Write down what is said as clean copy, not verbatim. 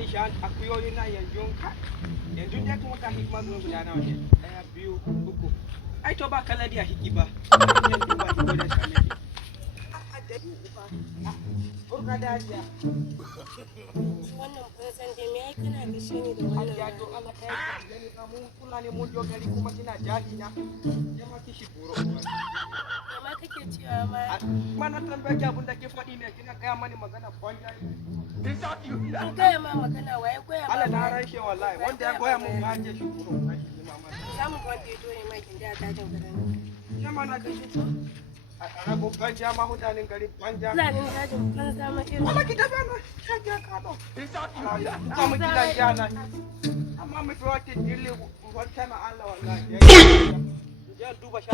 bani shan akuyoyi na yanzu ka yanzu dai kuma ka hikima zuwa guda nawa ne daya biyu uku ai to ba kala dia hiki ba yanzu ba hiko da shan ne a da uba burka da ya wannan fasan da me kana gashe ni da wannan ya to Allah kai gani ka mun kula ne mun dogari kuma kina jahi na jama kishi buro amma kake cewa ma mana tambaye ki abin da ke faɗi ne kina gaya mani magana kwanja an gaya ma magana waye goya ma Allah na rashe wallahi wanda ya goya mun ba je shi buro za mu ga wanda ya dore ma kin da dajin garin jama na kashi to a rago banja ma mutanen gari banja zanin dajin banza ma irin Allah ki tafi na shake ka to ka mu kila jana amma mu to ta dille wata na Allah wallahi ya duba sha